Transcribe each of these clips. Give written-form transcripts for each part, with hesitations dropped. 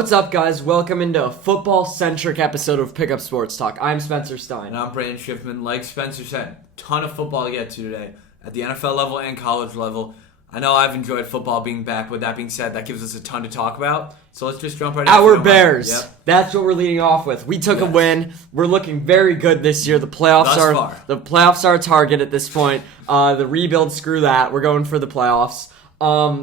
What's up, guys? Welcome into a football-centric episode of Pickup Sports Talk. I'm Spencer Stein. And I'm Brandon Schiffman. Like Spencer said, ton of football to get to today at the NFL level and college level. I know I've enjoyed football being back. With that being said, that gives us a ton to talk about. So let's just jump right into Our Bears. Yep. That's what we're leading off with. We took a win. We're looking very good this year. The playoffs are a target at this point. The rebuild, screw that. We're going for the playoffs.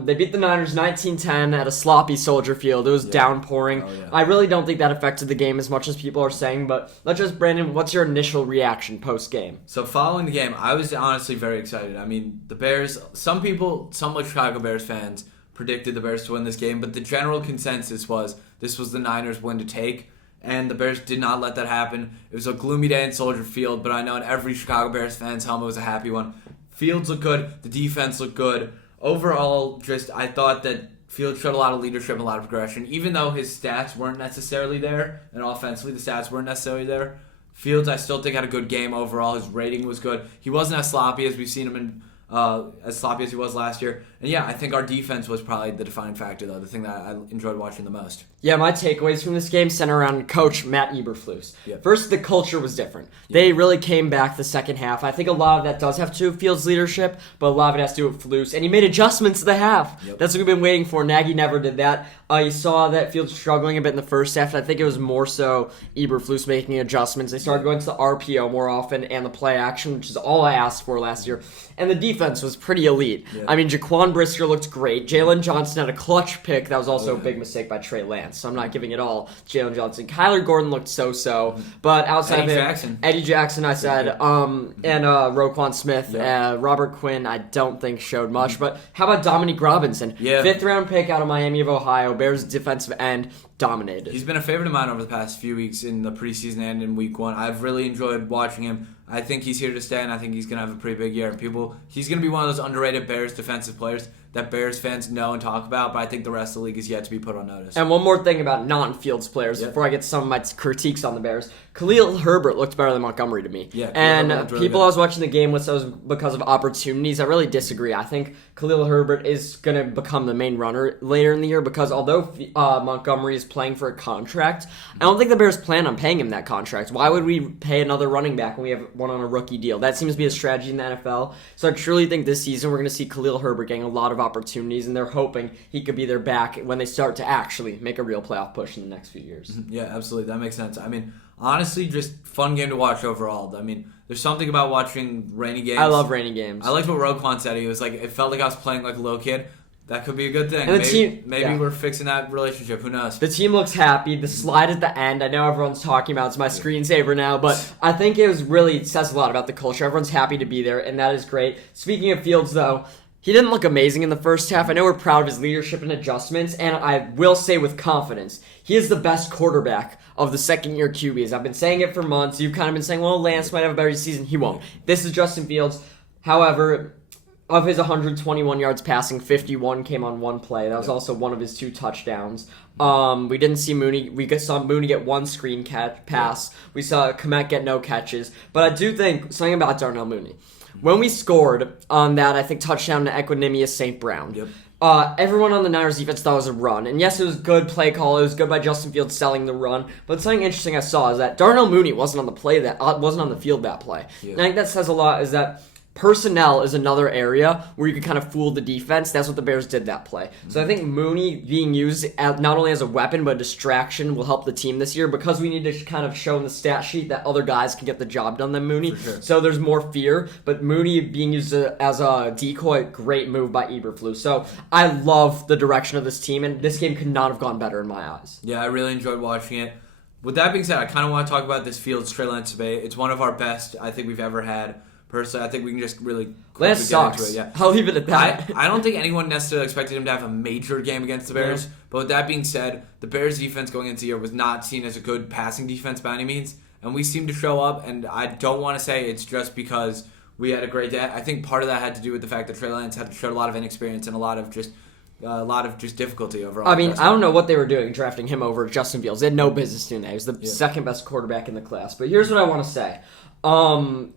They beat the Niners 19-10 at a sloppy Soldier Field. It was downpouring. I really don't think that affected the game as much as people are saying, but Brandon, what's your initial reaction post-game? So following the game, I was honestly very excited. I mean, the Bears, some like Chicago Bears fans, predicted the Bears to win this game, but the general consensus was this was the Niners' win to take, and the Bears did not let that happen. It was a gloomy day in Soldier Field, but I know in every Chicago Bears fan's helmet was a happy one. Fields looked good. The defense looked good. Overall, I thought that Fields showed a lot of leadership and a lot of progression. Even though his stats weren't necessarily there, and offensively the stats weren't necessarily there, Fields I still think had a good game overall. His rating was good. He wasn't as sloppy as we've seen him in, as sloppy as he was last year. And yeah, I think our defense was probably the defining factor, though, the thing that I enjoyed watching the most. Yeah, my takeaways from this game center around Coach Matt Eberflus. Yep. First, the culture was different. Yep. They really came back the second half. I think a lot of that does have to do with Fields' leadership, but a lot of it has to do with Flus. And he made adjustments to the half. Yep. That's what we've been waiting for. Nagy never did that. You saw that Fields struggling a bit in the first half, and I think it was more so Eberflus making adjustments. They started going to the RPO more often and the play action, which is all I asked for last year. And the defense was pretty elite. Yep. I mean, Jaquan Brisker looked great. Jalen Johnson had a clutch pick. That was also a big mistake by Trey Lance, so I'm not giving it all Jalen Johnson. Kyler Gordon looked so-so, but outside of it, Eddie Jackson, I said, and Roquan Smith, Robert Quinn, I don't think showed much, but how about Dominique Robinson? Yeah. 5th-round pick out of Miami of Ohio, Bears defensive end, dominated. He's been a favorite of mine over the past few weeks in the preseason and in week one. I've really enjoyed watching him. I think he's here to stay, and I think he's going to have a pretty big year. He's going to be one of those underrated Bears defensive players that Bears fans know and talk about, but I think the rest of the league is yet to be put on notice. And one more thing about non-Fields players before I get to some of my critiques on the Bears. Khalil Herbert looked better than Montgomery to me. Yeah, and really people good. I was watching the game with was because of opportunities. I really disagree. I think Khalil Herbert is going to become the main runner later in the year because although Montgomery is playing for a contract, I don't think the Bears plan on paying him that contract. Why would we pay another running back when we have one on a rookie deal? That seems to be a strategy in the NFL. So I truly think this season we're going to see Khalil Herbert getting a lot of opportunities, and they're hoping he could be their back when they start to actually make a real playoff push in the next few years. Yeah, absolutely. That makes sense. I mean, honestly, just fun game to watch overall. I mean, there's something about watching rainy games. I love rainy games. I liked what Roquan said. He was like, it felt like I was playing like a little kid. That could be a good thing. And maybe we're fixing that relationship. Who knows? The team looks happy. The slide at the end, I know everyone's talking about it's my screensaver now, but I think it says a lot about the culture. Everyone's happy to be there, and that is great. Speaking of Fields, though, he didn't look amazing in the first half. I know we're proud of his leadership and adjustments, and I will say with confidence, he is the best quarterback of the second-year QBs. I've been saying it for months. You've kind of been saying, well, Lance might have a better season. He won't. This is Justin Fields. However, of his 121 yards passing, 51 came on one play. That was also one of his 2 touchdowns. We didn't see Mooney. We saw Mooney get 1 screen pass. We saw Kmet get no catches. But I do think something about Darnell Mooney. When we scored on that, I think, touchdown to Equanimous St. Brown, everyone on the Niners defense thought it was a run. And yes, it was good play call. It was good by Justin Fields selling the run. But something interesting I saw is that Darnell Mooney wasn't on the field that play. Yeah. And I think that says a lot is that personnel is another area where you can kind of fool the defense. That's what the Bears did that play. So I think Mooney being used not only as a weapon but a distraction will help the team this year because we need to kind of show in the stat sheet that other guys can get the job done than Mooney. Sure. So there's more fear. But Mooney being used as a decoy, great move by Eberflus. So I love the direction of this team, and this game could not have gone better in my eyes. Yeah, I really enjoyed watching it. With that being said, I kind of want to talk about this Fields Trey Lance debate. It's one of our best I think we've ever had. Personally, I think we can just really Lance sucks. Into it. Yeah. I'll leave it at that. I don't think anyone necessarily expected him to have a major game against the Bears. Yeah. But with that being said, the Bears defense going into the year was not seen as a good passing defense by any means. And we seemed to show up, and I don't want to say it's just because we had a great day. I think part of that had to do with the fact that Trey Lance had showed a lot of inexperience and a lot of just difficulty overall. I mean, I don't know what they were doing drafting him over Justin Fields. They had no business doing that. He was the second best quarterback in the class. But here's what I want to say.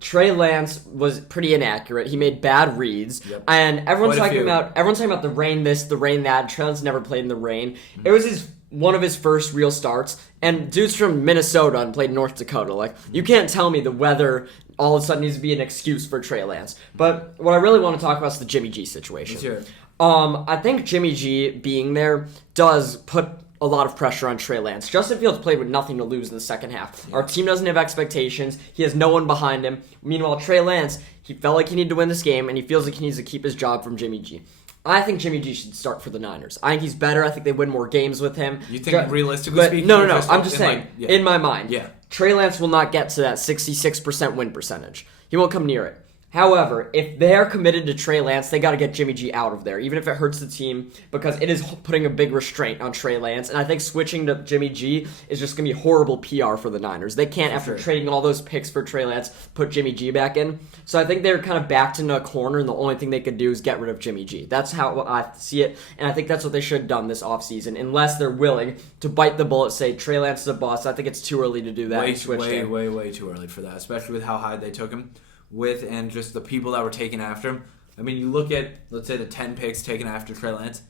Trey Lance was pretty inaccurate. He made bad reads, and everyone's talking about the rain this, the rain that. Trey Lance never played in the rain. It was his one of his first real starts, and dude's from Minnesota and played North Dakota. Like, you can't tell me the weather all of a sudden needs to be an excuse for Trey Lance. But what I really want to talk about is the Jimmy G situation. Sure. I think Jimmy G being there does put a lot of pressure on Trey Lance. Justin Fields played with nothing to lose in the second half. Yeah. Our team doesn't have expectations. He has no one behind him. Meanwhile, Trey Lance, he felt like he needed to win this game, and he feels like he needs to keep his job from Jimmy G. I think Jimmy G should start for the Niners. I think he's better. I think they win more games with him. You think realistically speaking? No. I'm just saying, in my mind. Yeah. Trey Lance will not get to that 66% win percentage. He won't come near it. However, if they're committed to Trey Lance, they got to get Jimmy G out of there, even if it hurts the team, because it is putting a big restraint on Trey Lance. And I think switching to Jimmy G is just going to be horrible PR for the Niners. They can't, after trading all those picks for Trey Lance, put Jimmy G back in. So I think they're kind of backed into a corner, and the only thing they could do is get rid of Jimmy G. That's how I see it, and I think that's what they should have done this offseason, unless they're willing to bite the bullet, say Trey Lance is a bust. I think it's too early to do that. Way too early for that, especially with how high they took him. And just the people that were taken after him. I mean, you look at, let's say, the 10 picks taken after Trey Lance.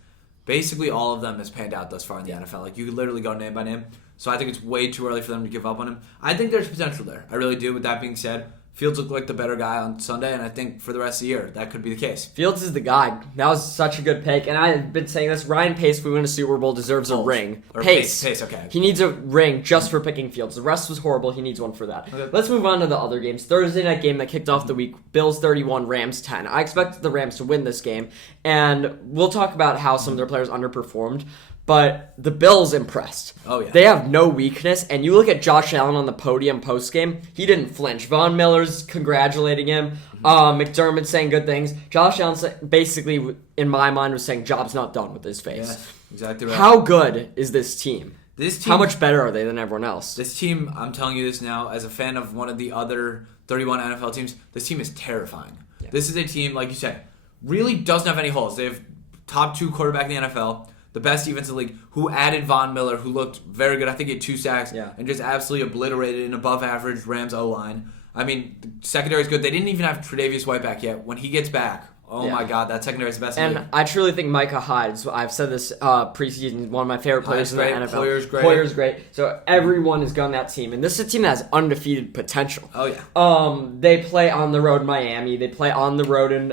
Basically, all of them has panned out thus far in the NFL. Like, you could literally go name by name. So I think it's way too early for them to give up on him. I think there's potential there. I really do. With that being said, Fields looked like the better guy on Sunday, and I think for the rest of the year, that could be the case. Fields is the guy. That was such a good pick, and I've been saying this. Ryan Pace, if we win a Super Bowl, deserves a ring. Pace, okay. He needs a ring just for picking Fields. The rest was horrible. He needs one for that. Okay. Let's move on to the other games. Thursday night game that kicked off the week, Bills 31, Rams 10. I expect the Rams to win this game, and we'll talk about how some of their players underperformed. But the Bills impressed. Oh, yeah. They have no weakness. And you look at Josh Allen on the podium post-game, he didn't flinch. Von Miller's congratulating him. McDermott saying good things. Josh Allen basically, in my mind, was saying job's not done with his face. Yeah, exactly right. How good is this team? This team? How much better are they than everyone else? This team, I'm telling you this now, as a fan of one of the other 31 NFL teams, this team is terrifying. Yeah. This is a team, like you said, really doesn't have any holes. They have top 2 quarterback in the NFL. The best defense in the league, who added Von Miller, who looked very good. I think he had 2 sacks and just absolutely obliterated an above-average Rams O-line. I mean, the secondary is good. They didn't even have Tre'Davious White back yet. When he gets back, my God, that secondary is the best in the league. I truly think Micah Hyde, I've said this preseason, one of my favorite players in the NFL. Poyer's great. So everyone has gone that team. And this is a team that has undefeated potential. Oh, yeah. They play on the road in Miami. They play on the road in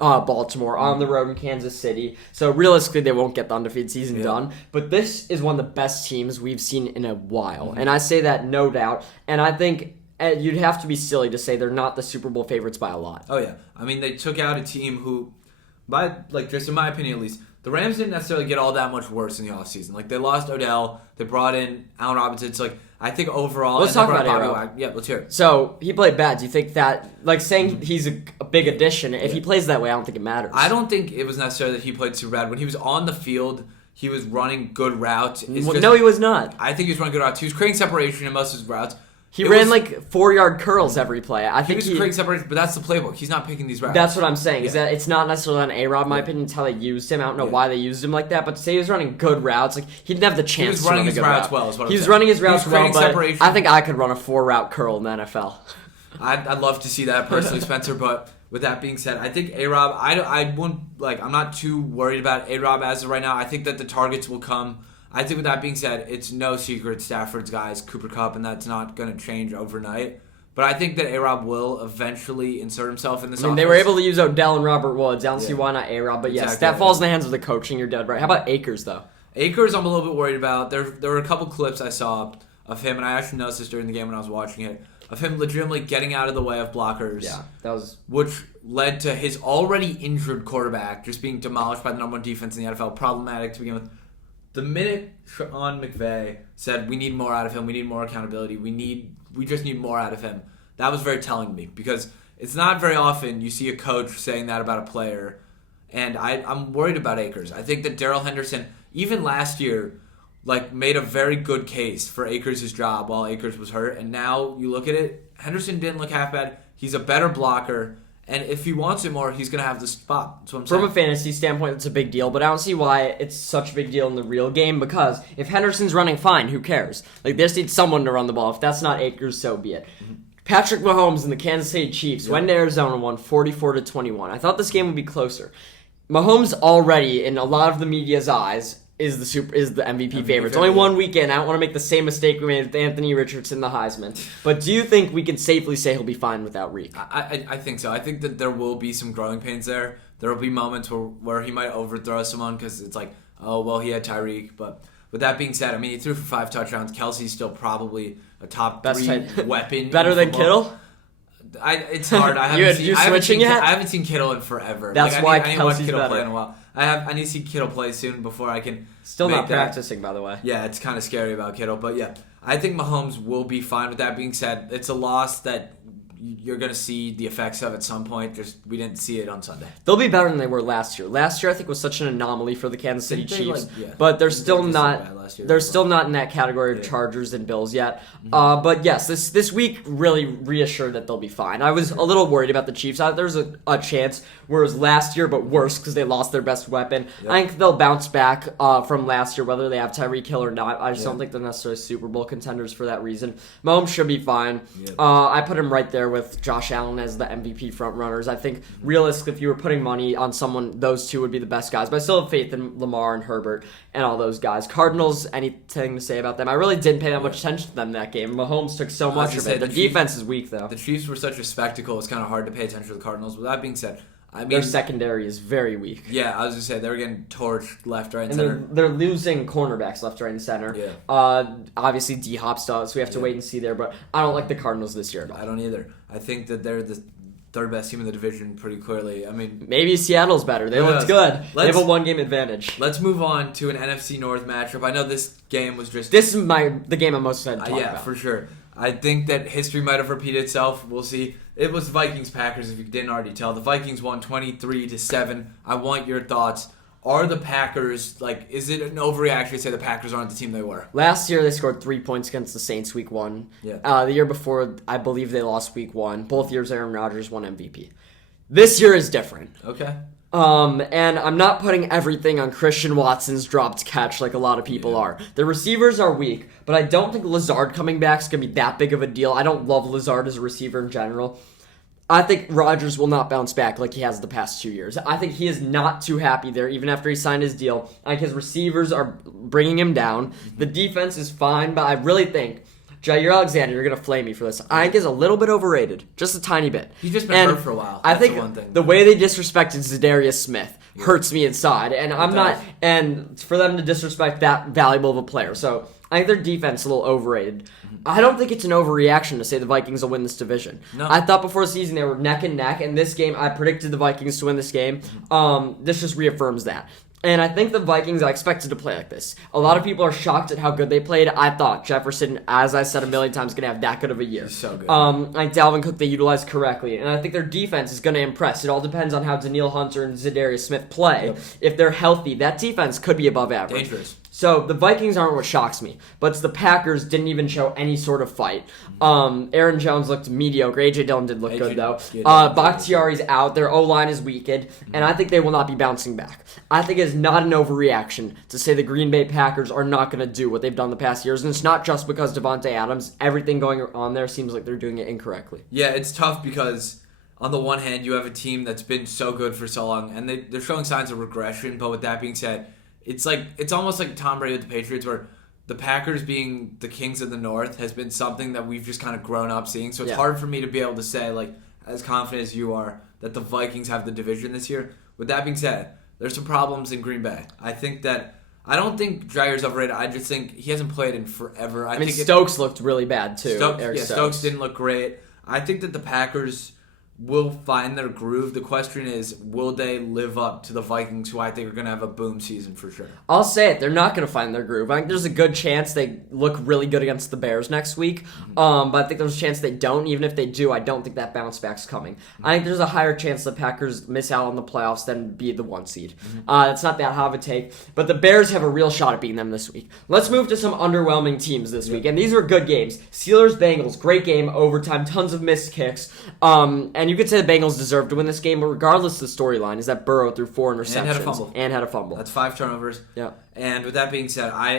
Baltimore, on the road in Kansas City. So realistically, they won't get the undefeated season done. But this is one of the best teams we've seen in a while. And I say that no doubt. And I think you'd have to be silly to say they're not the Super Bowl favorites by a lot. Oh, yeah. I mean, they took out a team who, just in my opinion at least, the Rams didn't necessarily get all that much worse in the offseason. Like, they lost Odell. They brought in Allen Robinson. So, I think overall... Let's talk about Aaron. Yeah, let's hear it. So, he played bad. Do you think that... saying he's a big addition, if he plays that way, I don't think it matters. I don't think it was necessarily that he played super bad. When he was on the field, he was running good routes. No, he was not. I think he was running good routes. He was creating separation in most of his routes. He ran 4-yard curls every play. I think he was creating separation, but that's the playbook. He's not picking these routes. That's what I'm saying. Is that it's not necessarily on A-Rod, in my opinion. It's how they used him. I don't know why they used him like that, but to say he was running good routes, he didn't have the chance to run a good route. He was running his routes well, is what I'm saying. He was running his routes well, but separation. I think I could run a 4-route curl in the NFL. I'd love to see that personally, Spencer, but with that being said, I think A-Rob, I'm not too worried about A-Rob as of right now. I think that the targets will come. I think with that being said, it's no secret Stafford's guys, Cooper Kupp, and that's not going to change overnight. But I think that A-Rob will eventually insert himself in this offense. They were able to use Odell and Robert Woods. I don't see why not A-Rob. But yes, that falls in the hands of the coaching. You're dead right. How about Akers, though? Akers, I'm a little bit worried about. There were a couple clips I saw of him, and I actually noticed this during the game when I was watching it, of him legitimately getting out of the way of blockers. Yeah, that was... Which led to his already injured quarterback just being demolished by the number 1 defense in the NFL. Problematic to begin with. The minute Sean McVay said, we need more out of him, we need more accountability, we just need more out of him, that was very telling to me, because it's not very often you see a coach saying that about a player, and I'm worried about Akers. I think that Darrell Henderson, even last year, made a very good case for Akers' job while Akers was hurt, and now you look at it, Henderson didn't look half bad. He's a better blocker. And if he wants it more, he's going to have the spot. That's what I'm saying. From a fantasy standpoint, it's a big deal, but I don't see why it's such a big deal in the real game, because if Henderson's running fine, who cares? They just need someone to run the ball. If that's not Akers, so be it. Mm-hmm. Patrick Mahomes and the Kansas City Chiefs went to Arizona, won 44-21. I thought this game would be closer. Mahomes already, in a lot of the media's eyes, is the MVP favorite. It's favorite. only 1 weekend. I don't want to make the same mistake we made with Anthony Richardson, the Heisman. But do you think we can safely say he'll be fine without Reek? I think so. I think that there will be some growing pains there. There will be moments where he might overthrow someone because it's like, oh, well, he had Tyreek. But with that being said, I mean, he threw for 5 touchdowns. Kelsey's still probably a top Best 3 weapon. Better than Kittle? It's hard. I haven't seen Kittle in forever. That's why I need to watch Kelsey's Kittle better. play in a while. I need to see Kittle play soon before I can. Still make not practicing, by the way. Yeah, it's kind of scary about Kittle, but yeah, I think Mahomes will be fine. With that being said, it's a loss that you're going to see the effects of at some point. Just we didn't see it on Sunday. They'll be better than they were last year. Last year, I think, was such an anomaly for the Kansas City Chiefs, but they're still not. They're still not in that category of Chargers and Bills yet. Mm-hmm. But yes, this week really reassured that they'll be fine. I was a little worried about the Chiefs. There's a chance, whereas last year, but worse because they lost their best weapon. Yep. I think they'll bounce back from last year, whether they have Tyreek Hill or not. I just don't think they're necessarily Super Bowl contenders for that reason. Mahomes should be fine. Yep. I put him right there with Josh Allen as the MVP front runners. I think realistically, if you were putting money on someone, those two would be the best guys. But I still have faith in Lamar and Herbert and all those guys. Cardinals, anything to say about them? I really didn't pay that much attention to them that game. Mahomes took so much of it. Their defense is weak, though. The Chiefs were such a spectacle, it's kind of hard to pay attention to the Cardinals. With that being said, I mean, their secondary is very weak. Yeah, I was going to say, they were getting torched left, right, and center. center. They're losing cornerbacks left, right, and center. Yeah. Obviously, D-Hop still, so we have to wait and see there. But I don't like the Cardinals this year at all. I don't either. I think that they're the third best team in the division pretty clearly. I mean, maybe Seattle's better. They looked good. They have a 1-game advantage. Let's move on to an NFC North matchup. I know this game was just... This is the game I'm most excited to talk about. Yeah, for sure. I think that history might have repeated itself. We'll see. It was Vikings-Packers, if you didn't already tell. The Vikings won 23-7. I want your thoughts. Are the Packers, is it an overreaction to say the Packers aren't the team they were? Last year, they scored 3 points against the Saints week 1. Yeah. The year before, I believe they lost week 1. Both years, Aaron Rodgers won MVP. This year is different. Okay. And I'm not putting everything on Christian Watson's dropped catch like a lot of people are. The receivers are weak, but I don't think Lazard coming back is going to be that big of a deal. I don't love Lazard as a receiver in general. I think Rodgers will not bounce back like he has the past 2 years. I think he is not too happy there, even after he signed his deal. I think his receivers are bringing him down. The defense is fine, but I really think Jair Alexander, you're going to flame me for this, I think is a little bit overrated. Just a tiny bit. He's just been hurt for a while. I think the one thing. The way they disrespected Zadarius Smith hurts me inside. And and for them to disrespect that valuable of a player. So I think their defense is a little overrated. I don't think it's an overreaction to say the Vikings will win this division. No. I thought before the season they were neck and neck, and this game, I predicted the Vikings to win this game. This just reaffirms that. And I think the Vikings are expected to play like this. A lot of people are shocked at how good they played. I thought Jefferson, as I said a million times, is going to have that good of a year. He's so good. I think Dalvin Cook they utilized correctly. And I think their defense is going to impress. It all depends on how Danielle Hunter and Zadarius Smith play. Yep. If they're healthy, that defense could be above average. Dangerous. So the Vikings aren't what shocks me, but it's the Packers didn't even show any sort of fight. Aaron Jones looked mediocre. A.J. Dillon did look good, though. Bakhtiari's out. Their O-line is weakened, and I think they will not be bouncing back. I think it is not an overreaction to say the Green Bay Packers are not going to do what they've done the past years, and it's not just because Devontae Adams. Everything going on there seems like they're doing it incorrectly. Yeah, it's tough because on the one hand, you have a team that's been so good for so long, and they're showing signs of regression, but with that being said, it's almost like Tom Brady with the Patriots, where the Packers being the kings of the North has been something that we've just kind of grown up seeing. So it's hard for me to be able to say, as confident as you are, that the Vikings have the division this year. With that being said, there's some problems in Green Bay. I don't think Jair's overrated. I just think he hasn't played in forever. I mean, Stokes looked really bad, too. Stokes didn't look great. I think that the Packers will find their groove. The question is, will they live up to the Vikings, who I think are going to have a boom season for sure? I'll say it. They're not going to find their groove. I think there's a good chance they look really good against the Bears next week. But I think there's a chance they don't. Even if they do, I don't think that bounce back's coming. I think there's a higher chance the Packers miss out on the playoffs than be the 1 seed. It's not that high of a take. But the Bears have a real shot at beating them this week. Let's move to some underwhelming teams this week. And these are good games. Steelers-Bengals, great game, overtime, tons of missed kicks. And you could say the Bengals deserve to win this game, but regardless of the storyline, is that Burrow threw 4 interceptions. And had a fumble. That's 5 turnovers. Yeah. And with that being said, I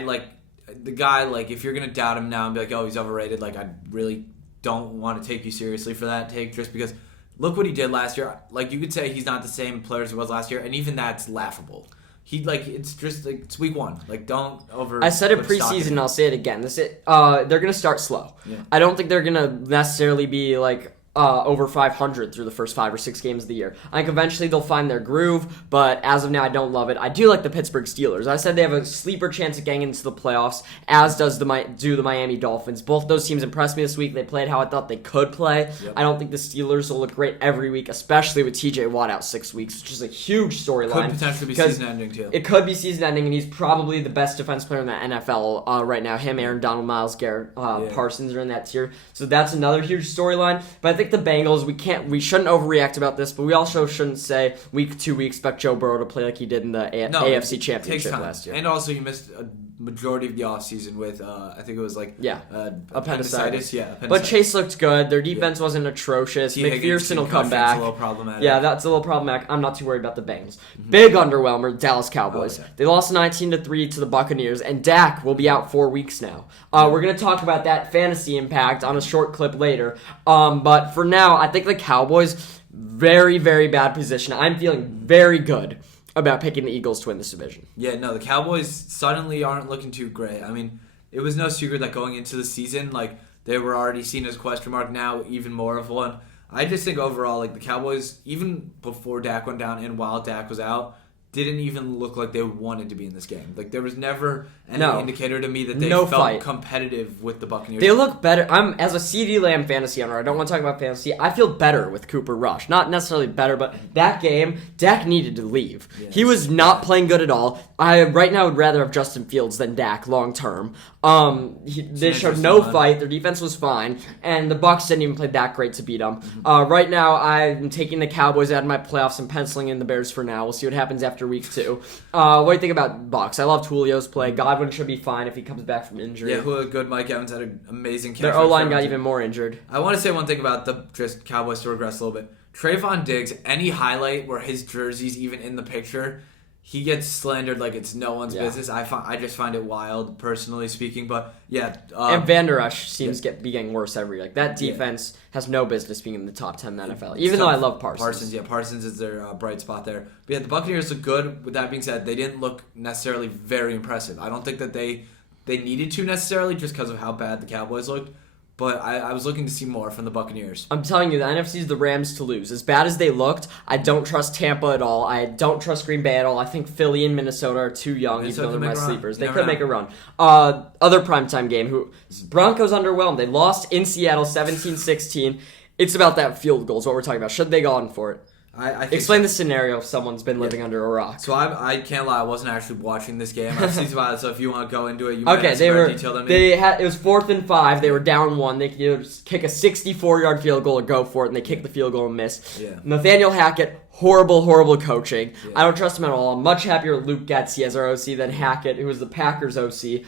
the guy, if you're going to doubt him now and be like, oh, he's overrated, I really don't want to take you seriously for that take, just because look what he did last year. You could say he's not the same player as he was last year, and even that's laughable. it's just like it's week 1. Like, don't over. I said it put stock in preseason. I'll say it again. They're gonna start slow. Yeah. I don't think they're gonna necessarily be like over 500 through the first 5 or 6 games of the year. I think eventually they'll find their groove, but as of now, I don't love it. I do like the Pittsburgh Steelers. I said they have a sleeper chance of getting into the playoffs, as do the Miami Dolphins. Both those teams impressed me this week. They played how I thought they could play. Yep. I don't think the Steelers will look great every week, especially with TJ Watt out 6 weeks, which is a huge storyline. Could potentially be season-ending, too. It could be season-ending, and he's probably the best defense player in the NFL right now. Him, Aaron Donald, Myles Garrett, Parsons are in that tier. So that's another huge storyline. But I think the Bengals, we shouldn't overreact about this, but we also shouldn't say week 2 we expect Joe Burrow to play like he did in the AFC Championship last year. And also you missed a majority of the offseason with, I think it was like appendicitis. Yeah, appendicitis. But Chase looked good. Their defense wasn't atrocious. McPherson will come back. A little problematic. Yeah, that's a little problematic. I'm not too worried about the Bengals. Big underwhelmer, Dallas Cowboys. Oh, yeah. They lost 19-3 to the Buccaneers, and Dak will be out 4 weeks now. We're going to talk about that fantasy impact on a short clip later. But for now, I think the Cowboys, very, very bad position. I'm feeling very good about picking the Eagles to win this division. Yeah, no, the Cowboys suddenly aren't looking too great. I mean, it was no secret that going into the season, like, they were already seen as a question mark, now even more of one. I just think overall, like, the Cowboys, even before Dak went down and while Dak was out, didn't even look like they wanted to be in this game. Like, there was never any indicator to me that they felt competitive with the Buccaneers. They look better. As a CeeDee Lamb fantasy owner, I don't want to talk about fantasy. I feel better with Cooper Rush. Not necessarily better, but that game, Dak needed to leave. Yes. He was not playing good at all. I right now would rather have Justin Fields than Dak long term. They showed no fight. Their defense was fine, and the Bucs didn't even play that great to beat them. Right now, I'm taking the Cowboys out of my playoffs and penciling in the Bears for now. We'll see what happens after week 2. What do you think about Bucs? I loved Julio's play. Godwin should be fine if he comes back from injury. Yeah, Julio good. Mike Evans had an amazing catch. Their O-line got even more injured. I want to say one thing about the just Cowboys to regress a little bit. Trayvon Diggs, any highlight where his jersey's even in the picture, he gets slandered like it's no one's business. I just find it wild, personally speaking. But yeah, and Van Der Esch seems to be getting worse every like that defense has no business being in the top 10 in the NFL. Even though I love Parsons. Parsons is their bright spot there. But yeah, the Buccaneers look good. With that being said, they didn't look necessarily very impressive. I don't think that they needed to necessarily just because of how bad the Cowboys looked. But I was looking to see more from the Buccaneers. I'm telling you, the NFC is the Rams to lose. As bad as they looked, I don't trust Tampa at all. I don't trust Green Bay at all. I think Philly and Minnesota are too young, even though they're my sleepers. They could make a run. Other primetime game, Broncos underwhelmed. They lost in Seattle 17-16. It's about that field goal is what we're talking about. Should they go on for it? I Explain the scenario if someone's been living under a rock. So I can't lie, I wasn't actually watching this game. I've seen about it, so if you want to go into it, you might have some more detail than me. It was 4th and 5. They were down 1. They could kick a 64-yard field goal or go for it, and they kicked the field goal and missed. Yeah. Nathaniel Hackett, horrible coaching. Yeah. I don't trust him at all. I'm much happier with Luke Getsy as our OC than Hackett, who was the Packers OC.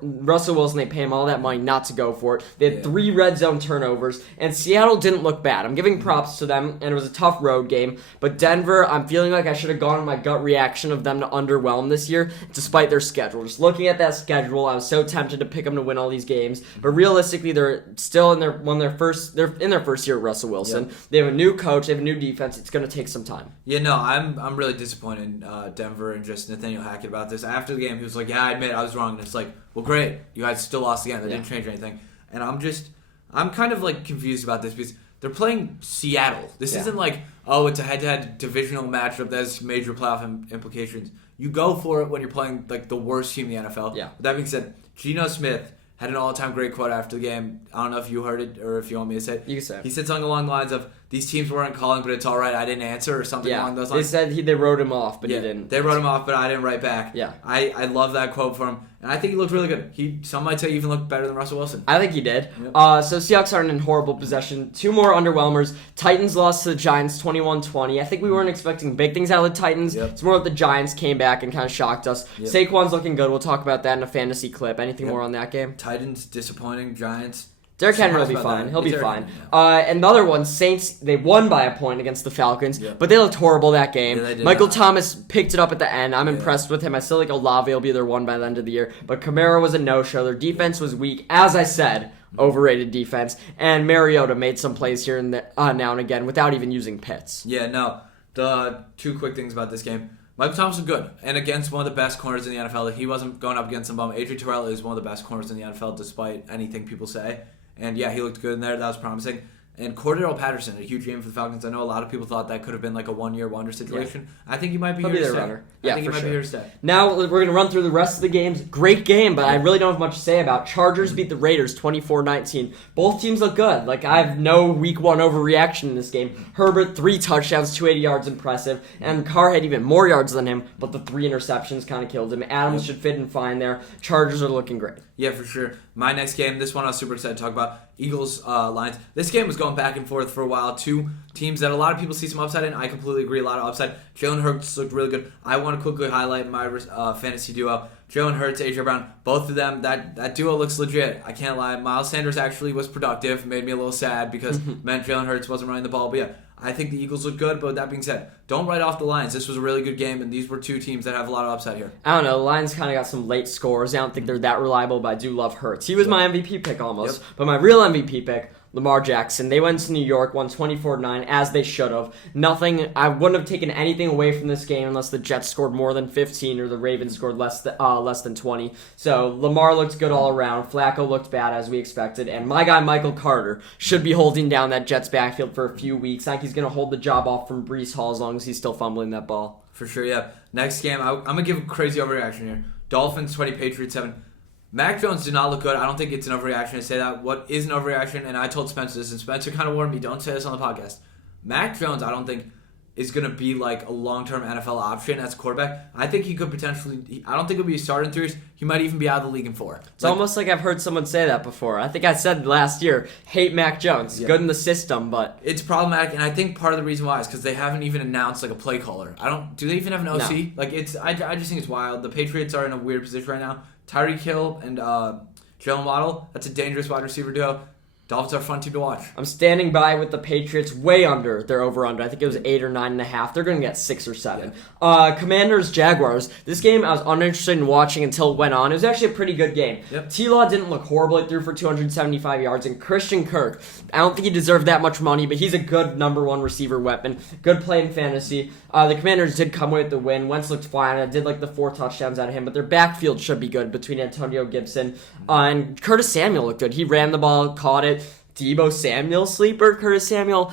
Russell Wilson, they pay him all that money not to go for it. They had 3 red zone turnovers, and Seattle didn't look bad. I'm giving props to them, and it was a tough road game. But Denver, I'm feeling like I should have gone on my gut reaction of them to underwhelm this year, despite their schedule. Just looking at that schedule, I was so tempted to pick them to win all these games. But realistically, they're still in their first year at Russell Wilson. Yep. They have a new coach, they have a new defense. It's going to take some time. Yeah, no, I'm really disappointed in Denver and just Nathaniel Hackett about this. After the game, he was like, yeah, I admit I was wrong. And it's like, well, great. You guys still lost again. That didn't change anything. And I'm kind of like confused about this because they're playing Seattle. This isn't like, it's a head-to-head divisional matchup that has major playoff implications. You go for it when you're playing like the worst team in the NFL. Yeah. With that being said, Geno Smith had an all-time great quote after the game. I don't know if you heard it or if you want me to say it. You can say it. He said something along the lines of, these teams weren't calling, but it's all right. I didn't answer or something along those lines. They said they wrote him off, but he didn't. They wrote him off, but I didn't write back. Yeah. I love that quote from him. And I think he looked really good. Some might say he even looked better than Russell Wilson. I think he did. Yep. So Seahawks aren't in horrible possession. 2 more underwhelmers. Titans lost to the Giants 21-20. I think we weren't expecting big things out of the Titans. Yep. It's more that the Giants came back and kind of shocked us. Yep. Saquon's looking good. We'll talk about that in a fantasy clip. Anything more on that game? Titans disappointing. Giants. Derrick Henry will be fine. He'll be fine. And the other one, Saints, they won by a point against the Falcons, but they looked horrible that game. Yeah, Michael Thomas picked it up at the end. I'm impressed with him. I still think Olave will be their one by the end of the year. But Kamara was a no-show. Their defense was weak. As I said, overrated defense. And Mariota made some plays here and now and again without even using Pitts. Yeah, no. The 2 quick things about this game. Michael Thomas was good, and against one of the best corners in the NFL. He wasn't going up against some bum. Adrian Terrell is one of the best corners in the NFL, despite anything people say. And yeah, he looked good in there. That was promising. And Cordero Patterson, a huge game for the Falcons. I know a lot of people thought that could have been like a one-year wonder situation. Yeah. I think he might be here to stay. Runner. Yeah, I think he might be here to stay. Now we're going to run through the rest of the games. Great game, but I really don't have much to say about. Chargers beat the Raiders 24-19. Both teams look good. Like, I have no week one overreaction in this game. Herbert, 3 touchdowns, 280 yards, impressive. And Carr had even more yards than him, but the 3 interceptions kind of killed him. Adams should fit in fine there. Chargers are looking great. Yeah, for sure. My next game, this one I was super excited to talk about, Eagles, Lions. This game was going back and forth for a while. 2 teams that a lot of people see some upside in. I completely agree, a lot of upside. Jalen Hurts looked really good. I want to quickly highlight my fantasy duo. Jalen Hurts, A.J. Brown, both of them, that duo looks legit. I can't lie. Miles Sanders actually was productive. Made me a little sad because meant Jalen Hurts wasn't running the ball. But yeah, I think the Eagles look good. But with that being said, don't write off the Lions. This was a really good game, and these were 2 teams that have a lot of upside here. I don't know. The Lions kind of got some late scores. I don't think they're that reliable, but I do love Hurts. He was my MVP pick almost. But my real MVP pick, Lamar Jackson. They went to New York, won 24-9, as they should have. I wouldn't have taken anything away from this game unless the Jets scored more than 15 or the Ravens scored less than 20. So Lamar looked good all around. Flacco looked bad as we expected. And my guy Michael Carter should be holding down that Jets backfield for a few weeks. I think he's going to hold the job off from Breece Hall as long as he's still fumbling that ball. For sure, yeah. Next game, I'm going to give a crazy overreaction here. Dolphins 20, Patriots 7. Mac Jones did not look good. I don't think it's an overreaction to say that. What is an overreaction, and I told Spencer this, and Spencer kind of warned me, don't say this on the podcast. Mac Jones, I don't think, is going to be like a long-term NFL option as a quarterback. I think he could potentially, I don't think he'll be a starter in 3 years. He might even be out of the league in 4. It's almost like I've heard someone say that before. I think I said last year, hate Mac Jones. Good in the system, but it's problematic, and I think part of the reason why is because they haven't even announced like a play caller. Do they even have an OC? No. Like I just think it's wild. The Patriots are in a weird position right now. Tyreek Hill and Jalen Waddle, that's a dangerous wide receiver duo. Dolphins are a fun team to watch. I'm standing by with the Patriots way under their over-under. I think it was 8 or 9.5. They're going to get 6 or 7. Yeah. Commanders, Jaguars. This game I was uninterested in watching until it went on. It was actually a pretty good game. Yep. T-Law didn't look horrible. He threw for 275 yards. And Christian Kirk, I don't think he deserved that much money, but he's a good number 1 receiver weapon. Good play in fantasy. The Commanders did come away with the win. Wentz looked fine. I did like the 4 touchdowns out of him, but their backfield should be good between Antonio Gibson and Curtis Samuel looked good. He ran the ball, caught it. Debo Samuel sleeper, Curtis Samuel.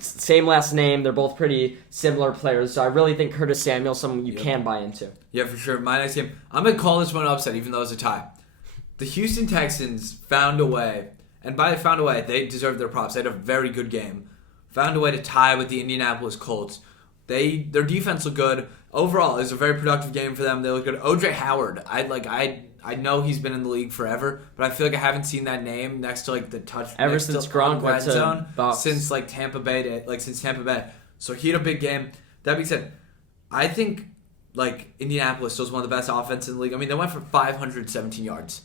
Same last name. They're both pretty similar players, so I really think Curtis Samuel is someone you can buy into. Yeah, for sure. My next game, I'm going to call this one an upset, even though it's a tie. The Houston Texans found a way, and by found a way, they deserve their props. They had a very good game. Found a way to tie with the Indianapolis Colts. Their defense looked good. Overall, it was a very productive game for them. They looked good. O.J. Howard, I know he's been in the league forever, but I feel like I haven't seen that name next to like the touch ever since Gronk went to zone Bucs. since Tampa Bay. So he had a big game. That being said, I think Indianapolis was one of the best offenses in the league. I mean, they went for 517 yards.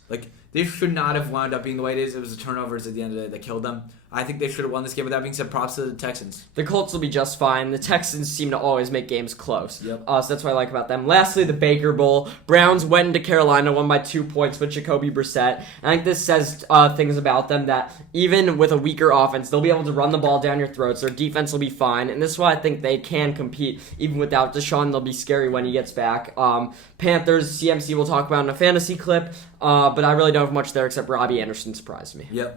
They should not have wound up being the way it is. It was the turnovers at the end of the day that killed them. I think they should have won this game. With that being said, props to the Texans. The Colts will be just fine. The Texans seem to always make games close. Yep. So that's what I like about them. Lastly, the Baker Bowl. Browns went into Carolina, won by 2 points with Jacoby Brissett. I think this says things about them that even with a weaker offense, they'll be able to run the ball down your throats. Their defense will be fine. And this is why I think they can compete. Even without Deshaun, they'll be scary when he gets back. Panthers, CMC we'll talk about in a fantasy clip. But I really don't have much there except Robbie Anderson surprised me. Yeah,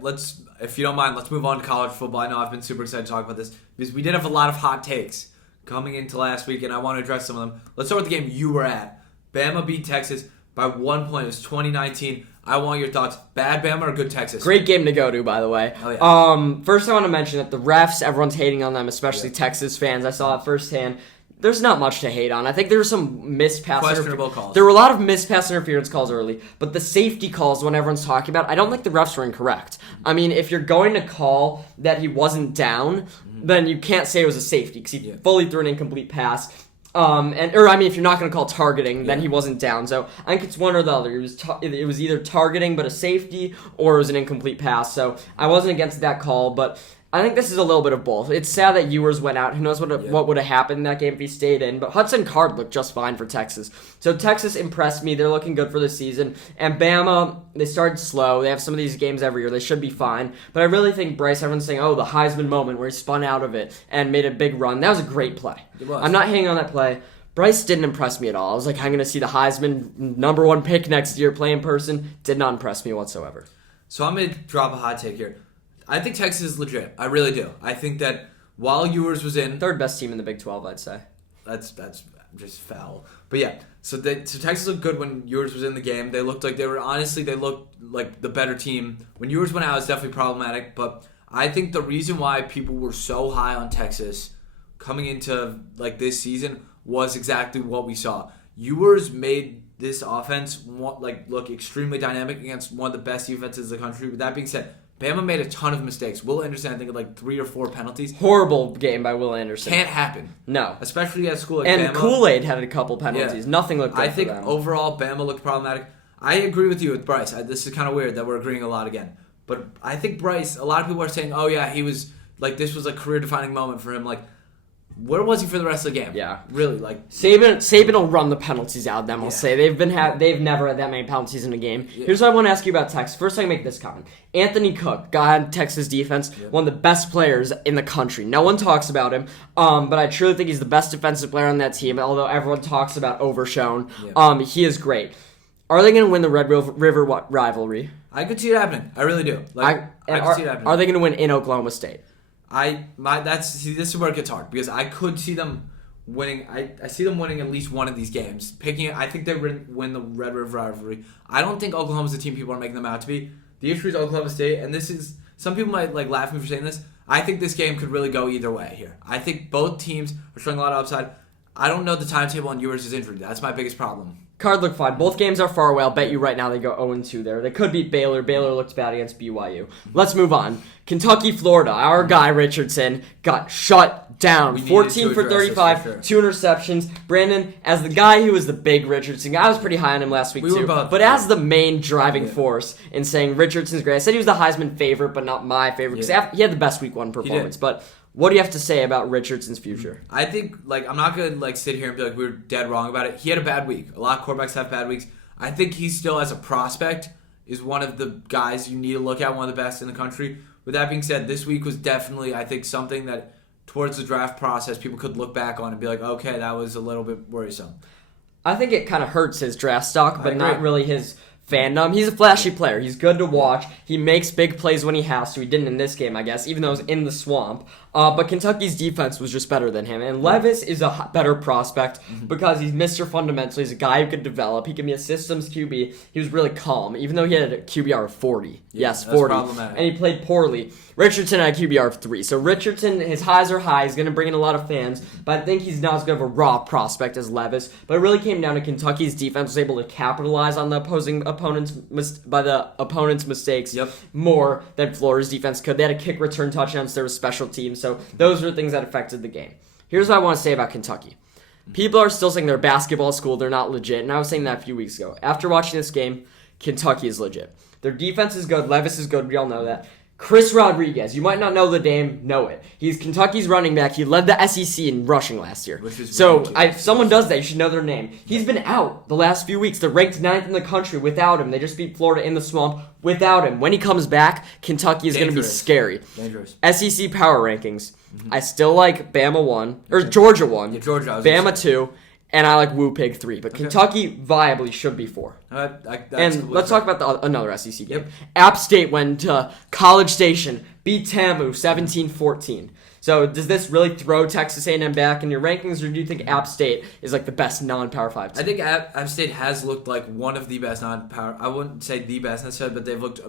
if you don't mind, let's move on to college football. I know I've been super excited to talk about this because we did have a lot of hot takes coming into last week, and I want to address some of them. Let's start with the game you were at. Bama beat Texas by 1 point. It was 2019. I want your thoughts. Bad Bama or good Texas? Great game to go to, by the way. Oh, yeah. First, I want to mention that the refs, everyone's hating on them, especially Texas fans. I saw it firsthand. There's not much to hate on. I think there were some missed pass questionable calls. There were a lot of missed pass interference calls early, but the safety calls, when everyone's talking about, I don't think the refs were incorrect. I mean, if you're going to call that he wasn't down, then you can't say it was a safety because he fully threw an incomplete pass. If you're not going to call targeting, then he wasn't down. So I think it's one or the other. It was either targeting but a safety, or it was an incomplete pass. So I wasn't against that call, but I think this is a little bit of both. It's sad that Ewers went out. Who knows what would have happened in that game if he stayed in. But Hudson Card looked just fine for Texas. So Texas impressed me. They're looking good for the season. And Bama, they started slow. They have some of these games every year. They should be fine. But I really think Bryce, everyone's saying, the Heisman moment where he spun out of it and made a big run. That was a great play. It was. I'm not hating on that play. Bryce didn't impress me at all. I was like, I'm going to see the Heisman number 1 pick next year play in person. Did not impress me whatsoever. So I'm going to drop a hot take here. I think Texas is legit. I really do. I think that while Ewers was in... 3rd best team in the Big 12, I'd say. That's just foul. But yeah, so Texas looked good when Ewers was in the game. They looked like they looked like the better team. When Ewers went out, it's definitely problematic. But I think the reason why people were so high on Texas coming into like this season was exactly what we saw. Ewers made this offense look extremely dynamic against one of the best defenses in the country. With that being said, Bama made a ton of mistakes. Will Anderson, I think, had like 3 or 4 penalties. Horrible game by Will Anderson. Can't happen. No. Especially at a school like and Bama. And Kool-Aid had a couple penalties. Yeah. Nothing looked good I think for them. Overall, Bama looked problematic. I agree with you with Bryce. This is kind of weird that we're agreeing a lot again. But I think Bryce, a lot of people are saying, oh yeah, he was, like, this was a career-defining moment for him. Like, where was he for the rest of the game? Yeah, really. Like Saban will run the penalties out of them. I'll say they've never had that many penalties in a game. Yeah. Here's what I want to ask you about Texas. First, I can make this comment. Anthony Cook, guy on Texas defense, one of the best players in the country. No one talks about him, but I truly think he's the best defensive player on that team. Although everyone talks about overshown, he is great. Are they going to win the Red River rivalry? I could see it happening. I really do. I could see it happening. Are they going to win in Oklahoma State? This is where it gets hard because I could see them winning. I see them winning at least one of these games. I think they win the Red River rivalry. I don't think Oklahoma's the team people are making them out to be. The issue is Oklahoma State, and this is some people might like laugh at me for saying this. I think this game could really go either way here. I think both teams are showing a lot of upside. I don't know the timetable on Ewers' injury. That's my biggest problem. Card look fine. Both games are far away. I'll bet you right now they go 0-2 there. They could beat Baylor. Baylor looked bad against BYU. Let's move on. Kentucky, Florida. Our guy Richardson got shut down. 14 for 35, 2 interceptions. Brandon, as the guy who was the big Richardson guy, I was pretty high on him last week too. But as the main driving force in saying Richardson's great, I said he was the Heisman favorite, but not my favorite because he had the best week 1 performance. But what do you have to say about Richardson's future? I think, I'm not going to, sit here and be like, we were dead wrong about it. He had a bad week. A lot of quarterbacks have bad weeks. I think he still, as a prospect, is one of the guys you need to look at, one of the best in the country. With that being said, this week was definitely, I think, something that, towards the draft process, people could look back on and be like, okay, that was a little bit worrisome. I think it kind of hurts his draft stock, but not really his fandom. He's a flashy player. He's good to watch. He makes big plays when he has to. He didn't in this game, I guess, even though it was in the swamp. But Kentucky's defense was just better than him. And Levis is a better prospect because he's Mr. Fundamental. He's a guy who could develop. He can be a systems QB. He was really calm, even though he had a QBR of 40. Yes, 40. And he played poorly. Richardson had a QBR of 3. So Richardson, his highs are high. He's going to bring in a lot of fans. But I think he's not as good of a raw prospect as Levis. But it really came down to Kentucky's defense was able to capitalize on the opponent's mistakes more than Florida's defense could. They had a kick return touchdowns. There was special teams. So those were things that affected the game. Here's what I want to say about Kentucky. People are still saying they're a basketball school. They're not legit. And I was saying that a few weeks ago. After watching this game, Kentucky is legit. Their defense is good. Levis is good. We all know that. Chris Rodriguez, you might not know the name, know it. He's Kentucky's running back. He led the SEC in rushing last year. So if someone does that, you should know their name. He's been out the last few weeks. They're ranked 9th in the country without him. They just beat Florida in the swamp without him. When he comes back, Kentucky is going to be scary. Dangerous. SEC power rankings. I still like Bama 1, or Georgia 1, Bama 2, and I like Woo Pig 3. But Kentucky viably should be 4. And let's talk about another SEC game. App State went to College Station, beat TAMU 17-14. So does this really throw Texas A&M back in your rankings, or do you think App State is like the best non-Power 5 team? I think App State has looked like one of the best non-Power. I wouldn't say the best necessarily, but they've looked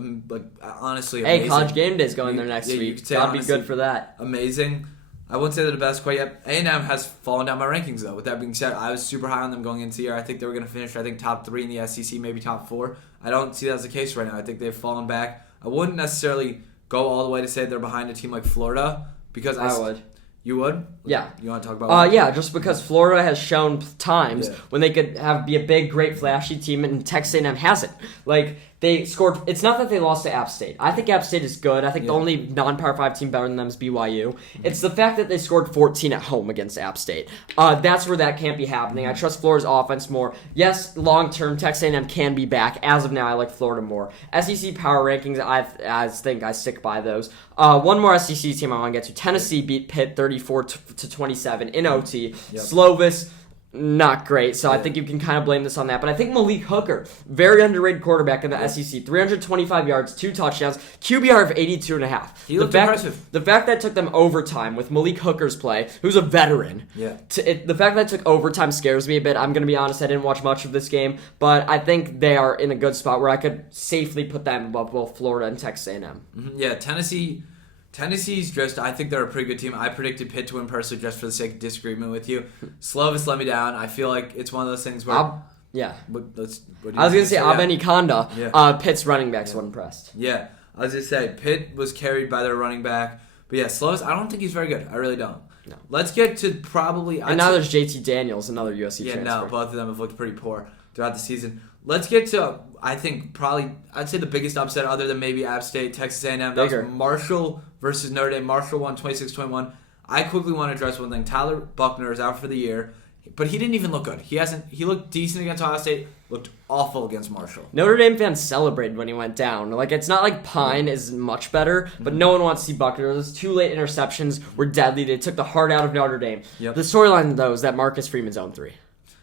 honestly amazing. Hey, College Game Day's going there next week. That'd be good for that. Amazing. I wouldn't say they're the best quite yet. A&M has fallen down my rankings, though. With that being said, I was super high on them going into the year. I think they were going to finish, top 3 in the SEC, maybe top 4. I don't see that as the case right now. I think they've fallen back. I wouldn't necessarily go all the way to say they're behind a team like Florida, because I would. You would? Yeah. You want to talk about yeah, just because Florida has shown times when they could be a big, great, flashy team, and Texas A&M hasn't. They scored. It's not that they lost to App State. I think App State is good. I think the only non-Power 5 team better than them is BYU. It's the fact that they scored 14 at home against App State. That's where that can't be happening. I trust Florida's offense more. Yes, long-term, Texas A&M can be back. As of now, I like Florida more. SEC power rankings, I think I stick by those. One more SEC team I want to get to. Tennessee beat Pitt 34-27 in OT. Slovis not great, so I think you can kind of blame this on that. But I think Malik Hooker, very underrated quarterback in the SEC, 325 yards, 2 touchdowns, QBR of 82.5. He looked impressive. The fact that it took them overtime with Malik Hooker's play, who's a veteran. Yeah. The fact that it took overtime scares me a bit. I'm going to be honest, I didn't watch much of this game, but I think they are in a good spot where I could safely put them above both Florida and Texas A&M. Mm-hmm. Yeah, Tennessee's just, I think they're a pretty good team. I predicted Pitt to win personally just for the sake of disagreement with you. Slovis let me down. I feel like it's one of those things where... Yeah. What I was going to say, Abeni Konda, Pitt's running backs weren't impressed. Yeah. I was going to say, Pitt was carried by their running back. But yeah, Slovis, I don't think he's very good. I really don't. No. Let's get to probably... And now there's JT Daniels, another USC transfer. Yeah, no, both of them have looked pretty poor throughout the season. Let's get to, I think, probably, I'd say the biggest upset other than maybe App State, Texas A&M. That was Marshall versus Notre Dame. Marshall won 26-21. I quickly want to address one thing. Tyler Buckner is out for the year, but he didn't even look good. He looked decent against Ohio State, looked awful against Marshall. Notre Dame fans celebrated when he went down. Like, it's not like Pine is much better, but no one wants to see Buckner. Those 2 late interceptions were deadly. They took the heart out of Notre Dame. Yep. The storyline, though, is that Marcus Freeman's own 3.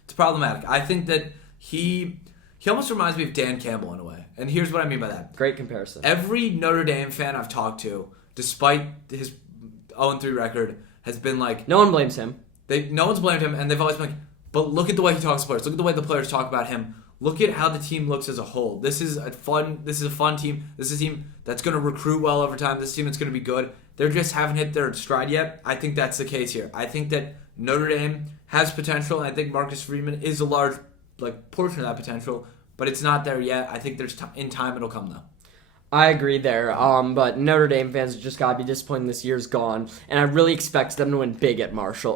It's problematic. I think that he almost reminds me of Dan Campbell in a way. And here's what I mean by that. Great comparison. Every Notre Dame fan I've talked to, despite his 0-3 record, has been like... No one blames him. No one's blamed him, and they've always been like, but look at the way he talks to players. Look at the way the players talk about him. Look at how the team looks as a whole. This is a fun team. This is a team that's going to recruit well over time. This is a team that's going to be good. They just haven't hit their stride yet. I think that's the case here. I think that Notre Dame has potential, and I think Marcus Freeman is a large portion of that potential, but it's not there yet. I think in time it'll come though. I agree there, but Notre Dame fans just gotta be disappointed this year's gone, and I really expect them to win big at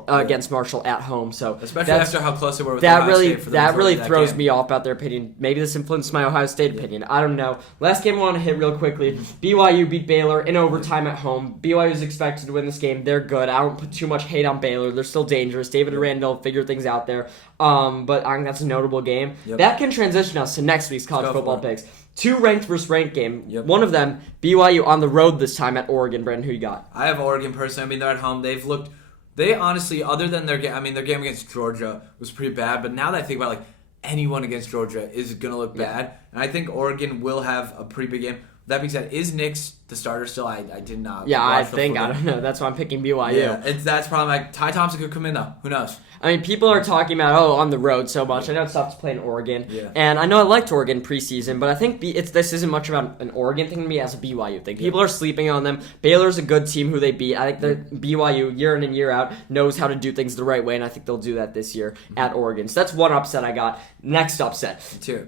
against Marshall at home. So especially after how close they were with Ohio State for that really throws game. Me off about their opinion. Maybe this influenced my Ohio State opinion. I don't know. Last game I want to hit real quickly. BYU beat Baylor in overtime at home. BYU is expected to win this game. They're good. I don't put too much hate on Baylor. They're still dangerous. David Randall figured things out there. But I think that's a notable game. Yep. That can transition us to next week's college football picks. 2 ranked versus ranked game. Yep. One of them, BYU on the road this time at Oregon. Brandon, who you got? I have Oregon personally. I mean, they're at home. They honestly, other than their game, their game against Georgia was pretty bad. But now that I think about anyone against Georgia is going to look bad. And I think Oregon will have a pretty big game. That being said, is Nix the starter still? I did not. Yeah, I don't know. That's why I'm picking BYU. Yeah, that's probably Ty Thompson could come in though. Who knows? I mean, people are talking about on the road so much. I know it's tough to play in Oregon, and I know I liked Oregon preseason, but I think this isn't much about an Oregon thing to me as a BYU thing. People are sleeping on them. Baylor's a good team who they beat. I think the BYU year in and year out knows how to do things the right way, and I think they'll do that this year at Oregon. So that's one upset I got. Next upset,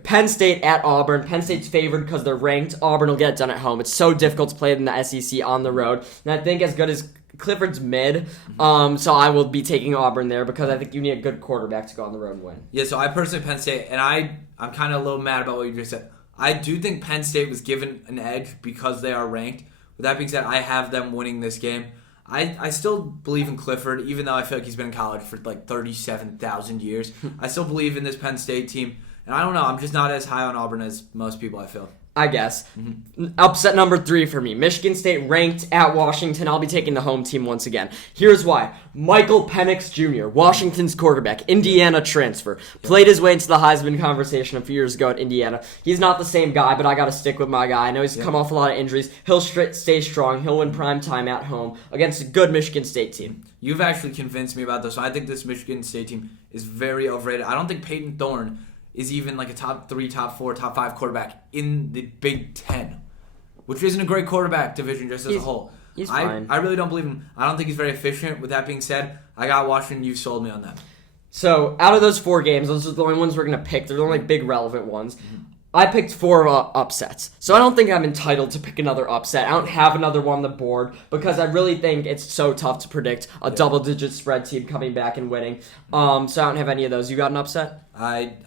Penn State at Auburn. Penn State's favored because they're ranked. Auburn will get it done at home. It's so difficult to play in the SEC on the road, and I think as good as Clifford's mid, so I will be taking Auburn there because I think you need a good quarterback to go on the road and win. Yeah, so I personally Penn State, and I'm kind of a little mad about what you just said. I do think Penn State was given an edge because they are ranked. With that being said, I have them winning this game. I still believe in Clifford, even though I feel like he's been in college for 37,000 years. I still believe in this Penn State team, and I don't know, I'm just not as high on Auburn as most people, I feel. I guess. Upset number 3 for me. Michigan State ranked at Washington. I'll be taking the home team once again. Here's why. Michael Penix Jr., Washington's quarterback, Indiana transfer, played his way into the Heisman conversation a few years ago at Indiana. He's not the same guy, but I got to stick with my guy. I know he's come off a lot of injuries. He'll stay strong. He'll win prime time at home against a good Michigan State team. You've actually convinced me about this. I think this Michigan State team is very overrated. I don't think Peyton Thorne is even a top 3, top 4, top 5 quarterback in the Big Ten, which isn't a great quarterback division just as a whole. He's fine. I really don't believe him. I don't think he's very efficient. With that being said, I got Washington. You've sold me on that. So, out of those 4 games, those are the only ones we're going to pick. They're the only big relevant ones. I picked 4 upsets. So I don't think I'm entitled to pick another upset. I don't have another one on the board because I really think it's so tough to predict a double-digit spread team coming back and winning. So I don't have any of those. You got an upset? I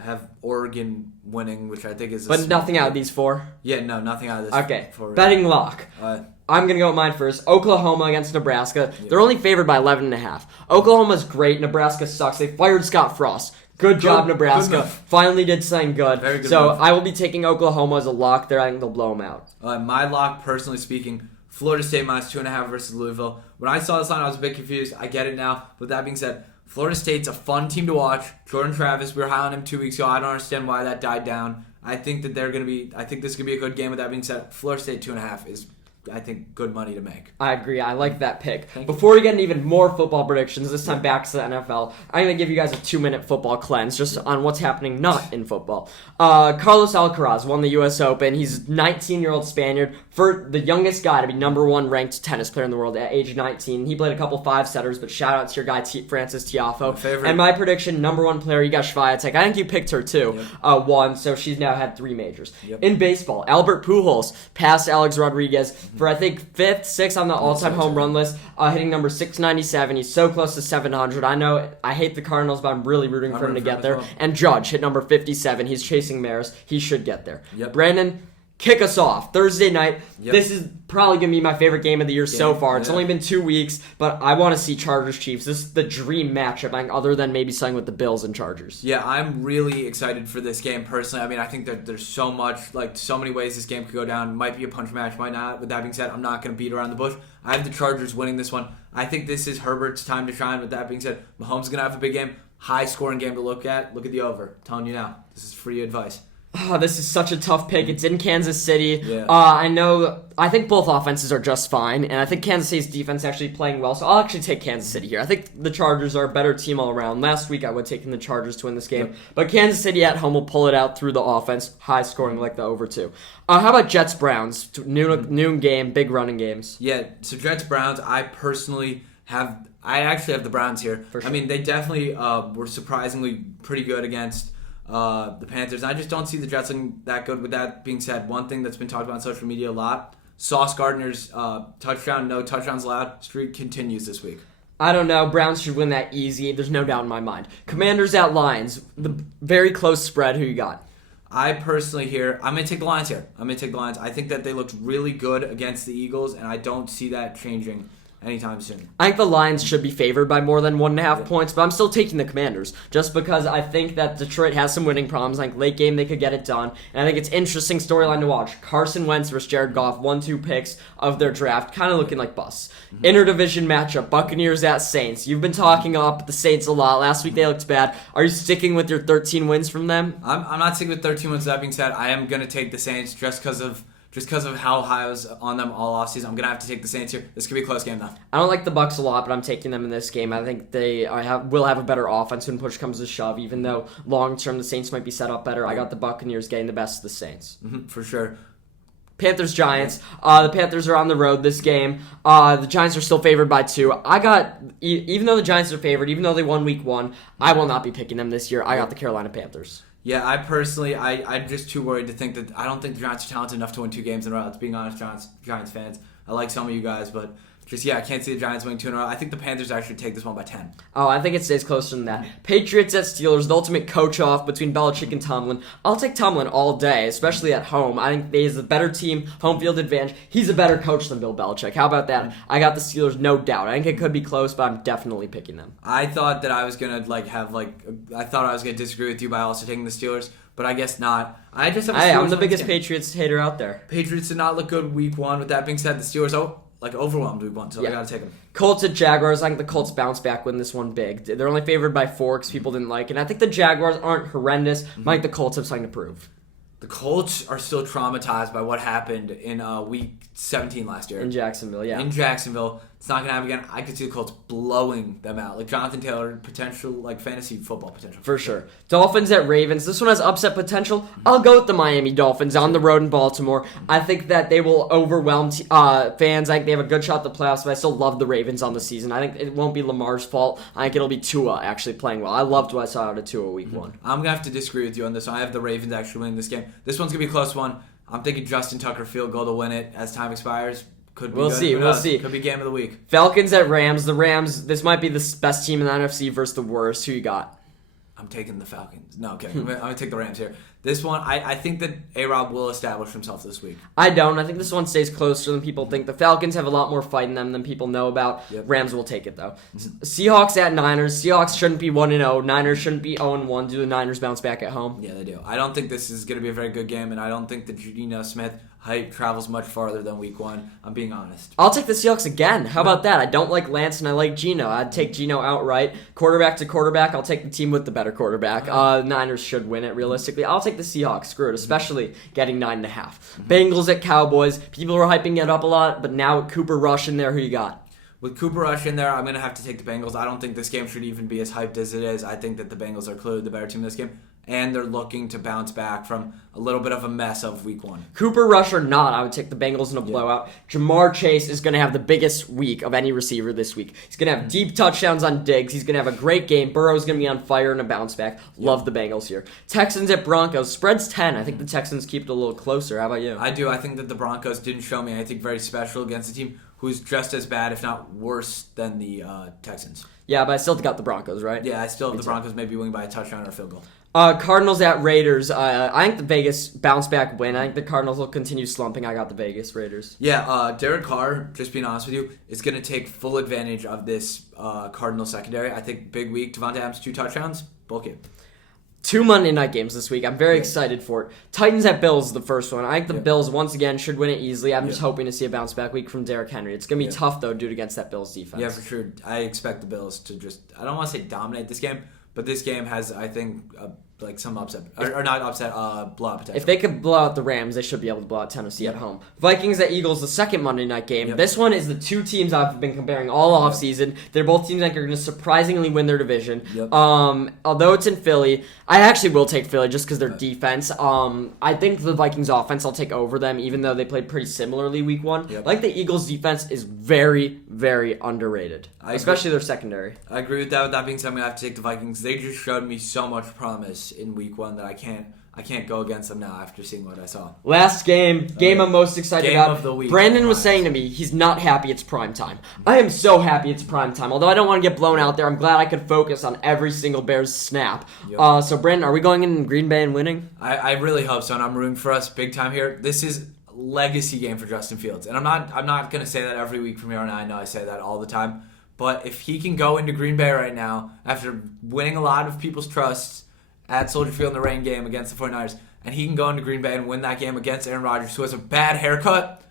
have Oregon winning, which I think is But nothing out of these 4? Yeah, no, nothing out of this. Okay. Betting lock. I'm going to go with mine first. Oklahoma against Nebraska. Yeah. They're only favored by 11.5. Oklahoma's great. Nebraska sucks. They fired Scott Frost. Good job, Nebraska. Finally did something good. Very good so move. I will be taking Oklahoma as a lock there. I think they'll blow them out. My lock, personally speaking, Florida State minus 2.5 versus Louisville. When I saw this line, I was a bit confused. I get it now. With that being said, Florida State's a fun team to watch. Jordan Travis, we were high on him 2 weeks ago. I don't understand why that died down. I think this is going to be a good game. With that being said, Florida State 2.5 is, I think, good money to make. I agree. I like that pick. Before we get into even more football predictions, this time back to the NFL, I'm going to give you guys a 2-minute football cleanse just on what's happening not in football. Carlos Alcaraz won the U.S. Open. He's a 19-year-old Spaniard, for the youngest guy to be number 1 ranked tennis player in the world at age 19. He played a couple 5-setters, but shout out to your guy Francis Tiafoe. My favorite. And my prediction, number 1 player, Iga Swiatek. I think you picked her too. Won, so she's now had 3 majors. In baseball, Albert Pujols passed Alex Rodriguez for I think 5th, 6th on the all-time home run list, hitting number 697. He's so close to 700. I know I hate the Cardinals, but I'm really rooting for him to get there. And Judge hit number 57. He's chasing Maris. He should get there. Brandon, kick us off. Thursday night. This is probably going to be my favorite game of the year so far. It's only been 2 weeks, but I want to see Chargers-Chiefs. This is the dream matchup, other than maybe something with the Bills and Chargers. Yeah, I'm really excited for this game personally. I mean, I think that there's so many ways this game could go down. Might be a punch match, might not. With that being said, I'm not going to beat around the bush. I have the Chargers winning this one. I think this is Herbert's time to shine. With that being said, Mahomes is going to have a big game. High-scoring game to look at. Look at the over. I'm telling you now. This is free advice. Oh, this is such a tough pick. It's in Kansas City. Yeah. I think both offenses are just fine, and I think Kansas City's defense is actually playing well, so I'll actually take Kansas City here. I think the Chargers are a better team all around. Last week I would have taken the Chargers to win this game, but Kansas City at home will pull it out through the offense, high scoring like the over 2. How about Jets-Browns? Noon game, big running games. Yeah, so Jets-Browns, I actually have the Browns here. For sure. I mean, they definitely were surprisingly pretty good against the Panthers. I just don't see the Jets looking that good. With that being said, one thing that's been talked about on social media a lot, Sauce Gardner's touchdown, no touchdowns allowed streak continues this week. I don't know. Browns should win that easy. There's no doubt in my mind. Commanders at Lions. The very close spread. Who you got? I personally I'm going to take the Lions here. I think that they looked really good against the Eagles, and I don't see that changing anytime soon. I think the Lions should be favored by more than 1.5 points, but I'm still taking the Commanders just because I think that Detroit has some winning problems. Like late game, they could get it done, and I think it's interesting storyline to watch. Carson Wentz versus Jared Goff, 1-2 picks of their draft, kind of looking like busts. Interdivision matchup: Buccaneers at Saints. You've been talking up the Saints a lot. Last week they looked bad. Are you sticking with your 13 wins from them? I'm not sticking with 13 wins. That being said, I am going to take the Saints just because of how high I was on them all offseason. I'm going to have to take the Saints here. This could be a close game, though. I don't like the Bucs a lot, but I'm taking them in this game. I think they will have a better offense when push comes to shove, even though long-term the Saints might be set up better. I got the Buccaneers getting the best of the Saints. For sure. Panthers-Giants. The Panthers are on the road this game. The Giants are still favored by 2. Even though the Giants are favored, even though they won week 1, I will not be picking them this year. I got the Carolina Panthers. Yeah, I'm just too worried to think that I don't think the Giants are talented enough to win 2 games in a row. Let's being honest, Giants fans. I like some of you guys, but I can't see the Giants winning 2 in a row. I think the Panthers actually take this one by 10. Oh, I think it stays closer than that. Patriots at Steelers, the ultimate coach-off between Belichick and Tomlin. I'll take Tomlin all day, especially at home. I think he's a better team, home field advantage. He's a better coach than Bill Belichick. How about that? I got the Steelers, no doubt. I think it could be close, but I'm definitely picking them. I thought that I was gonna disagree with you by also taking the Steelers, but I guess not. I just have. I'm the biggest Patriots hater out there. Patriots did not look good week 1. With that being said, the Steelers overwhelmed week 1, so I gotta take them. Colts at Jaguars. I think the Colts bounce back, win this one big. They're only favored by 4 because people didn't like it. And I think the Jaguars aren't horrendous. I think the Colts have something to prove. The Colts are still traumatized by what happened in week 17 last year. In Jacksonville, yeah. In Jacksonville. It's not going to happen again. I could see the Colts blowing them out. Like Jonathan Taylor, potential, fantasy football potential. For sure. Dolphins at Ravens. This one has upset potential. I'll go with the Miami Dolphins on the road in Baltimore. I think that they will overwhelm fans. I think they have a good shot at the playoffs, but I still love the Ravens on the season. I think it won't be Lamar's fault. I think it'll be Tua actually playing well. I loved what I saw out of Tua week 1. I'm going to have to disagree with you on this one. I have the Ravens actually winning this game. This one's going to be a close one. I'm thinking Justin Tucker field goal to win it as time expires. We'll see. Could be game of the week. Falcons at Rams. The Rams, this might be the best team in the NFC versus the worst. Who you got? I'm taking the Falcons. No, okay. I'm going to take the Rams here. This one, I think that A-Rob will establish himself this week. I don't. I think this one stays closer than people think. The Falcons have a lot more fight in them than people know about. Yep. Rams will take it, though. Seahawks at Niners. Seahawks shouldn't be 1-0. Niners shouldn't be 0-1. Do the Niners bounce back at home? Yeah, they do. I don't think this is going to be a very good game, and I don't think that Geno Smith hype travels much farther than week 1. I'm being honest. I'll take the Seahawks again. How about that? I don't like Lance and I like Geno. I'd take Geno outright. Quarterback to quarterback, I'll take the team with the better quarterback. Niners should win it realistically. I'll take the Seahawks. Screw it, especially getting 9.5. Bengals at Cowboys. People were hyping it up a lot, but now with Cooper Rush in there, who you got? With Cooper Rush in there, I'm going to have to take the Bengals. I don't think this game should even be as hyped as it is. I think that the Bengals are clearly the better team in this game, and they're looking to bounce back from a little bit of a mess of week 1. Cooper Rush or not, I would take the Bengals in a blowout. Jamar Chase is going to have the biggest week of any receiver this week. He's going to have deep touchdowns on Diggs. He's going to have a great game. Burrow's going to be on fire in a bounce back. Love the Bengals here. Texans at Broncos. Spread's 10. I think the Texans keep it a little closer. How about you? I do. I think that the Broncos didn't show me anything very special against a team who's just as bad, if not worse, than the Texans. Yeah, but I still got the Broncos, right? Yeah, I still have the Broncos maybe winning by a touchdown or a field goal. Cardinals at Raiders. I think the Vegas bounce back win. I think the Cardinals will continue slumping. I got the Vegas Raiders. Yeah, Derek Carr, just being honest with you, is going to take full advantage of this Cardinal secondary. I think big week. Devontae Adams, 2 touchdowns. Book it. 2 Monday night games this week. I'm very excited for it. Titans at Bills is the first one. I think the Bills, once again, should win it easily. I'm just hoping to see a bounce back week from Derrick Henry. It's going to be tough, though, dude, against that Bills defense. Yeah, for sure. I expect the Bills to just, I don't want to say dominate this game, but this game has, I think, like some upset, or not upset, blowout potential. If they could blow out the Rams, they should be able to blow out Tennessee at home. Vikings at Eagles, the second Monday night game. This one is the 2 teams I've been comparing all offseason. They're both teams that are going to surprisingly win their division. Although it's in Philly, I actually will take Philly just because their defense. I think the Vikings offense I'll take over them, even though they played pretty similarly week 1. I like the Eagles defense is very, very underrated, especially their secondary. I agree with that. With that being said, I'm going to have to take the Vikings. They just showed me so much promise in week 1 that I can't go against them now after seeing what I saw. Last game I'm most excited game about. Of the week. Brandon was saying to me he's not happy it's prime time. I am so happy it's prime time. Although I don't want to get blown out there, I'm glad I could focus on every single Bears snap. So Brandon, are we going in Green Bay and winning? I really hope so, and I'm rooting for us big time here. This is a legacy game for Justin Fields, and I'm not going to say that every week from here on out. I know I say that all the time. But if he can go into Green Bay right now after winning a lot of people's trust at Soldier Field in the rain game against the 49ers, and he can go into Green Bay and win that game against Aaron Rodgers, who has a bad haircut,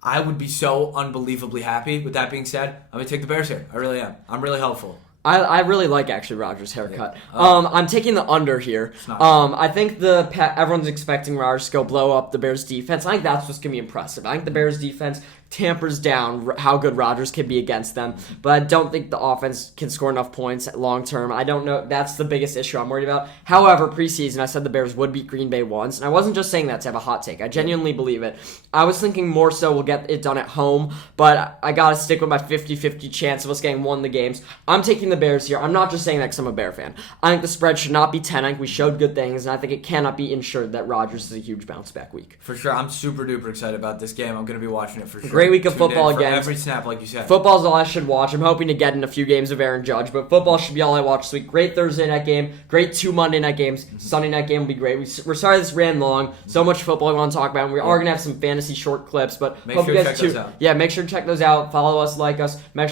I would be so unbelievably happy. With that being said, I'm going to take the Bears here. I really am. I'm really hopeful. I really like actually Rodgers' haircut. I'm taking the under here. I think everyone's expecting Rodgers to go blow up the Bears defense. I think that's what's going to be impressive. I think the Bears defense tampers down how good Rodgers can be against them, but I don't think the offense can score enough points long term. I don't know. That's the biggest issue I'm worried about. However, preseason, I said the Bears would beat Green Bay once, and I wasn't just saying that to have a hot take. I genuinely believe it. I was thinking more so we'll get it done at home, but I got to stick with my 50-50 chance of us getting one of the games. I'm taking the Bears here. I'm not just saying that because I'm a Bear fan. I think the spread should not be 10. I think we showed good things, and I think it cannot be ensured that Rodgers is a huge bounce back week. For sure. I'm super duper excited about this game. I'm going to be watching it for sure. Great week of football again. Every snap, like you said. Football's all I should watch. I'm hoping to get in a few games of Aaron Judge, but football should be all I watch this week. Great Thursday night game. Great 2 Monday night games. Sunday night game will be great. We're sorry this ran long. So much football we want to talk about. And we are going to have some fantasy short clips, but make sure to check those out. Yeah, make sure to check those out. Follow us, like us. Make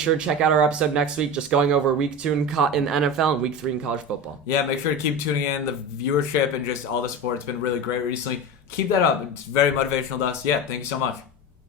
sure to check out our episode next week, just going over week 2 in NFL and week 3 in college football. Yeah, make sure to keep tuning in. The viewership and just all the support has been really great recently. Keep that up. It's very motivational to us. Yeah, thank you so much.